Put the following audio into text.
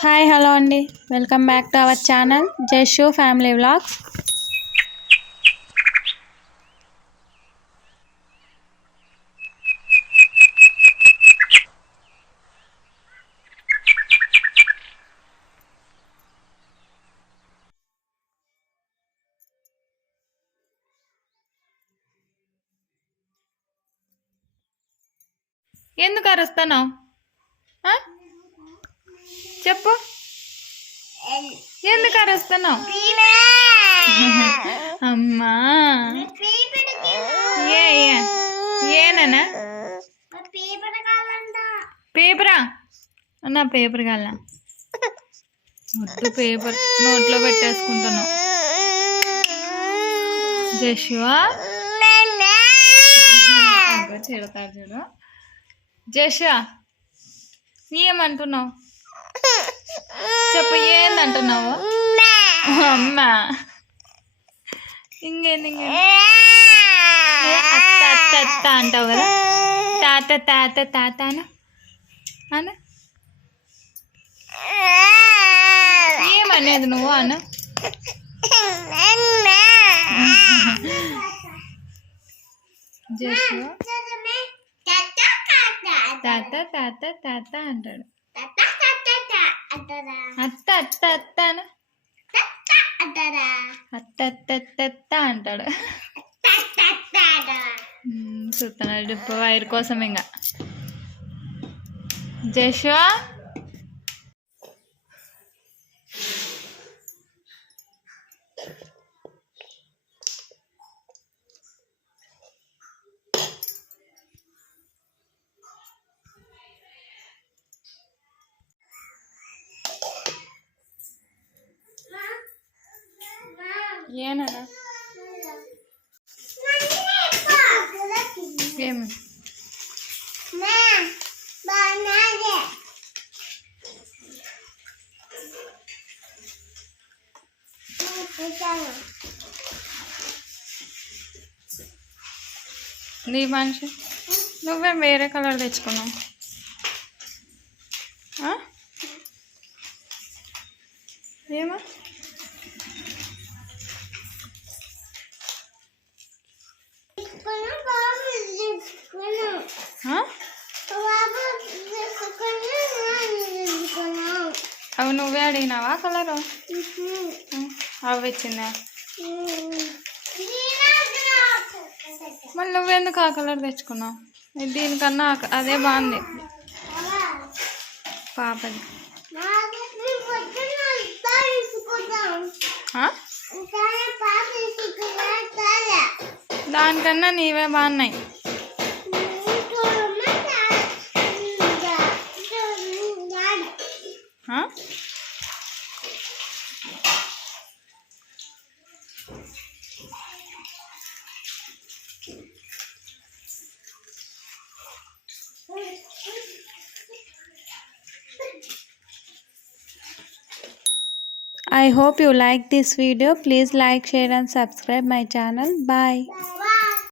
Hi hello అండి, welcome back to our channel జషు family vlogs. ఎందుకు అరుస్తున్నావు? చెప్పు, ఎందుకు అరుస్తున్నావు? అమ్మా ఏనా పేపరా? నా పేపర్ కావాలా? వద్దు, పేపర్ నోట్లో పెట్టేసుకుంటున్నావు. జషువా చెడతాడు చూడు. జషువా ఏమంటున్నావు? చెప్పు, ఏందంటున్నావు? అమ్మా ఇంకేంది అత్త అత్త అత్త అంటావు కదా. తాత తాత తాత అను. ఏమనేది నువ్వు అను. జస్ట్ తాత తాత తాత అంటాడు. అత్త అత్త అత్త అను. అత్త అత్త అత్త అత్త అంటాడు. చూస్తున్నాడు ఇప్పుడు వైర్ కోసం. ఇంకా జషువా ఏనా ఏమి నీ మనిషి నువ్వేం వేరే కలర్ తెచ్చుకున్నావు? ఏమా అవి నువ్వే అడిగినావా కలరు? అవి ఇచ్చిందా? మళ్ళీ నువ్వెందుకు ఆ కలర్ తెచ్చుకున్నావు? దీనికన్నా అదే బాగుంది పాపది. దానికన్నా నీవే బాగున్నాయి. I hope you like this video. Please like, share and subscribe my channel. Bye.